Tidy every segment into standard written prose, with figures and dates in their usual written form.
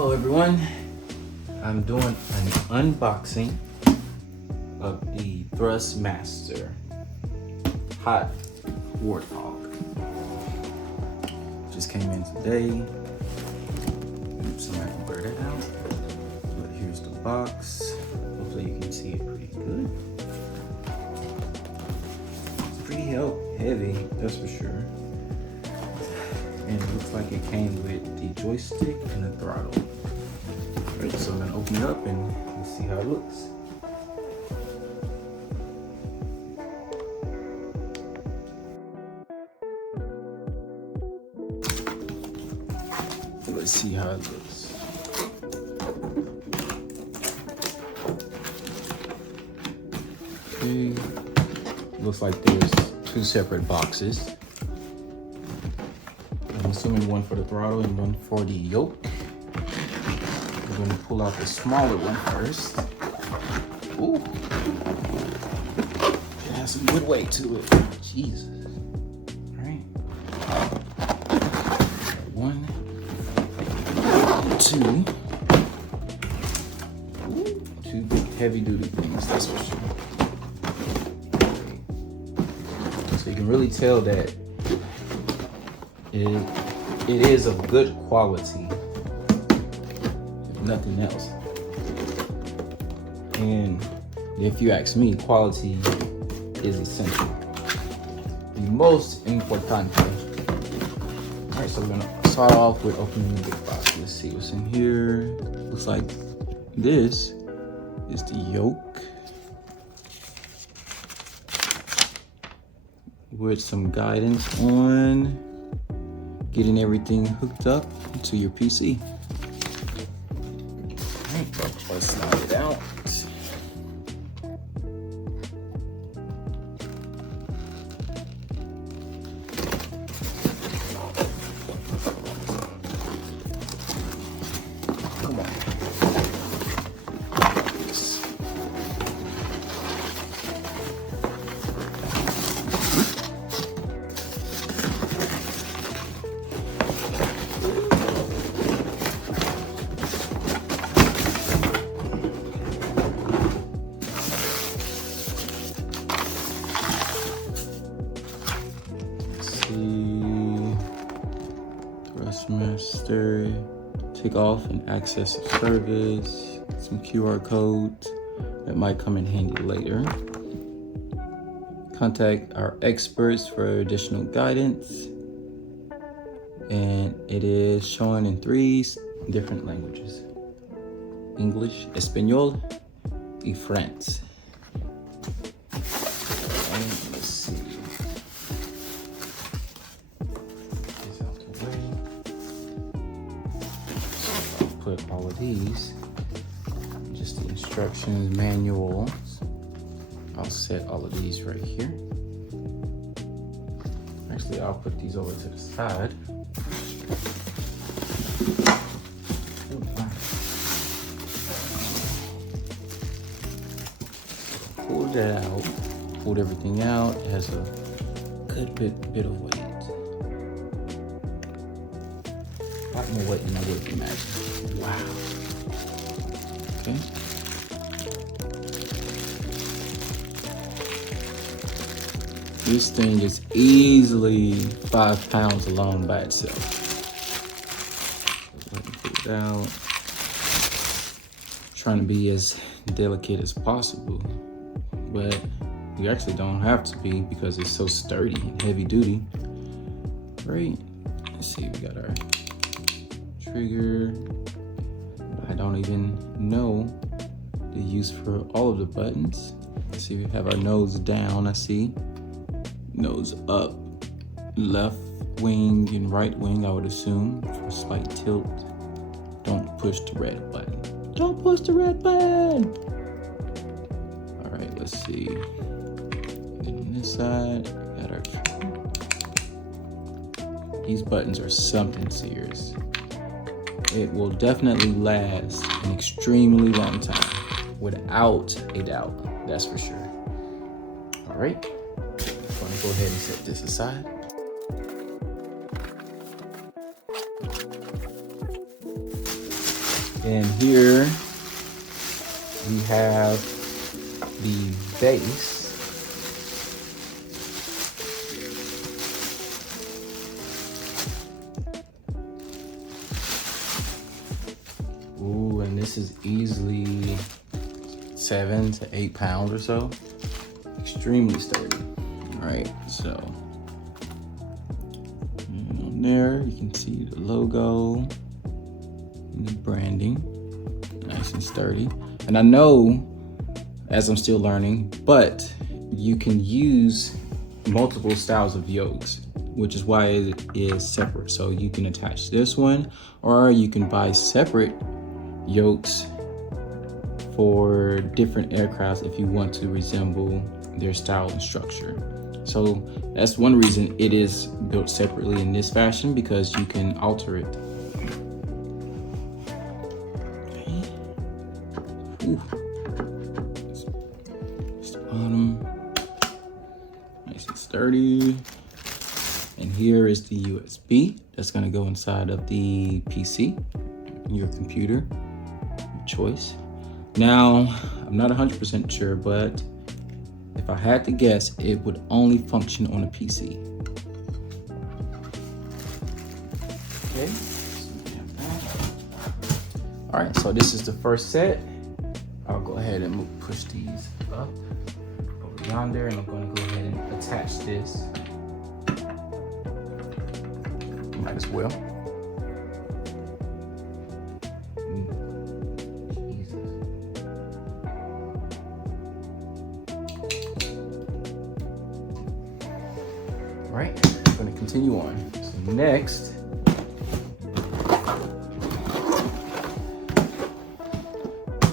Hello everyone, I'm doing an unboxing of the Thrustmaster Hot Warthog. Just came in today. Oops, somebody can blur that out. But here's the box. Hopefully you can see it pretty good. It's pretty heavy, that's for sure. And it looks like it came with the joystick and the throttle. Alright, so I'm gonna open it up and we'll see how it looks. Let's see how it looks. Okay, looks like there's two separate boxes. I'm assuming one for the throttle and one for the yoke. We're going to pull out the smaller one first. Ooh. It has some good weight to it. Jesus. All right. One, two. Ooh, two big heavy duty things, that's for sure. So you can really tell that it is of good quality, if nothing else. And if you ask me, quality is essential. The most important. All right, so we're gonna start off with opening the big box. Let's see what's in here. Looks like this is the yoke with some guidance on getting everything hooked up to your PC. All right, let's slide it out. Come on. Thrustmaster, take off and access of service, some QR codes that might come in handy later. Contact our experts for additional guidance. And it is showing in 3 different languages: English, Espanol, and French. And let's see. Put all of these, just the instructions manual. I'll set all of these right here. Actually, I'll put these over to the side. Pulled that out, pulled everything out. It has a good bit of weight. A lot more weight than I would have imagined. Wow. Okay. This thing is easily 5 pounds alone by itself. Let me put it out. Trying to be as delicate as possible, but you actually don't have to be because it's so sturdy and heavy duty. Right. Let's see, we got our trigger. I don't even know the use for all of the buttons. Let's see, we have our nose down, I see. Nose up, left wing and right wing, I would assume, for slight tilt. Don't push the red button. Don't push the red button! All right, let's see. Then on this side, we got our trigger. These buttons are something serious. It will definitely last an extremely long time, without a doubt, that's for sure. All right, I'm gonna go ahead and set this aside. And here we have the base. Ooh, and this is easily 7 to 8 pounds or so. Extremely sturdy. All right, so on there you can see the logo and the branding, nice and sturdy. And I know, as I'm still learning, but you can use multiple styles of yokes, which is why it is separate. So you can attach this one, or you can buy separate yokes for different aircrafts if you want to resemble their style and structure. So that's one reason it is built separately in this fashion, because you can alter it. Ooh. It's the bottom, nice and sturdy. And here is the USB that's gonna go inside of the PC, your computer, your choice. Now, I'm not 100% sure, but if I had to guess, it would only function on a PC. Okay. All right, so this is the first set. I'll go ahead and push these up over yonder, and I'm gonna go ahead and attach this. Might as well. All right, I'm gonna continue on. So next,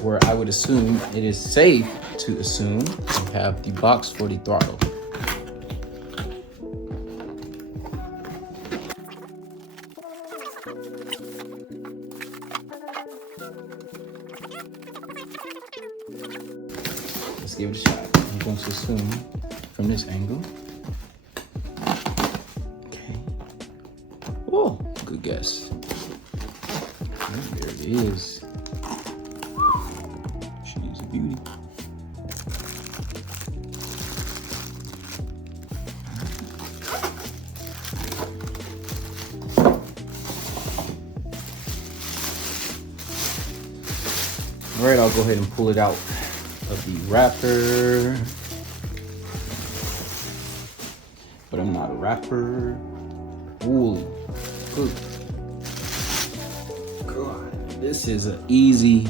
where I would assume it is safe to assume we have the box for the throttle. Let's give it a shot. I'm going to assume from this angle. Okay. Oh, good guess. Okay, there it is. She's a beauty. All right, I'll go ahead and pull it out of the wrapper. But I'm not a rapper. Ooh, good. God, this is an easy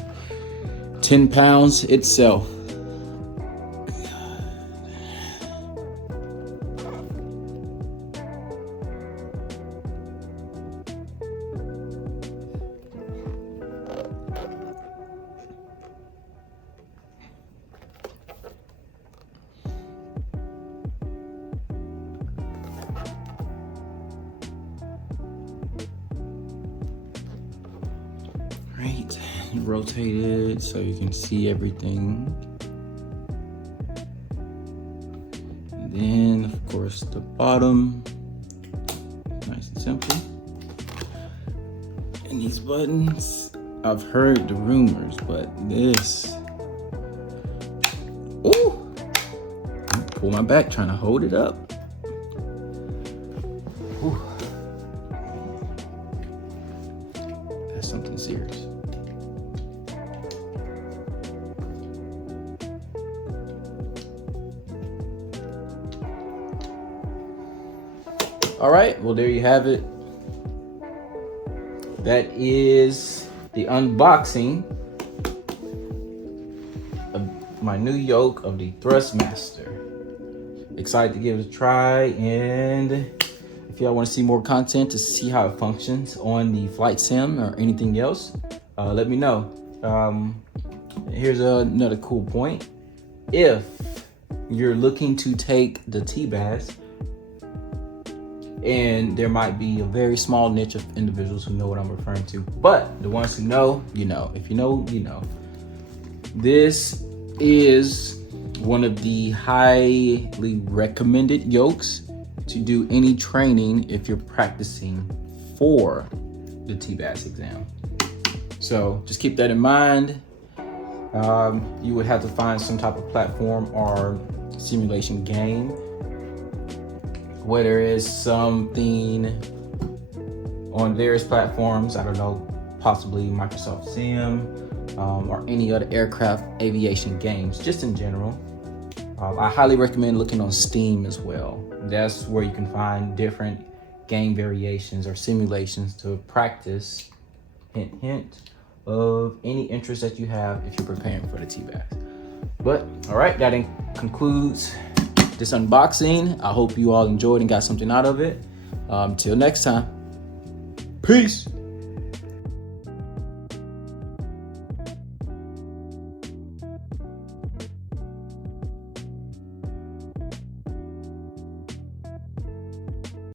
10 pounds itself. Right, rotate it so you can see everything. And then, of course, the bottom, nice and simple. And these buttons, I've heard the rumors, but this, ooh, pull my back trying to hold it up. Ooh. That's something serious. All right, well, there you have it. That is the unboxing of my new yoke of the Thrustmaster. Excited to give it a try, and if y'all want to see more content to see how it functions on the flight sim or anything else, let me know. Here's another cool point. If you're looking to take the T-Bass, and there might be a very small niche of individuals who know what I'm referring to, but the ones who know, you know. If you know, you know. This is one of the highly recommended yokes to do any training if you're practicing for the T-Bass exam. So just keep that in mind. You would have to find some type of platform or simulation game where there is something on various platforms. I don't know, possibly Microsoft Sim or any other aircraft aviation games, just in general. I highly recommend looking on Steam as well. That's where you can find different game variations or simulations to practice, hint, hint, of any interest that you have if you're preparing for the T-Bags. But all right, that concludes this unboxing. I hope you all enjoyed and got something out of it. Till next time, peace.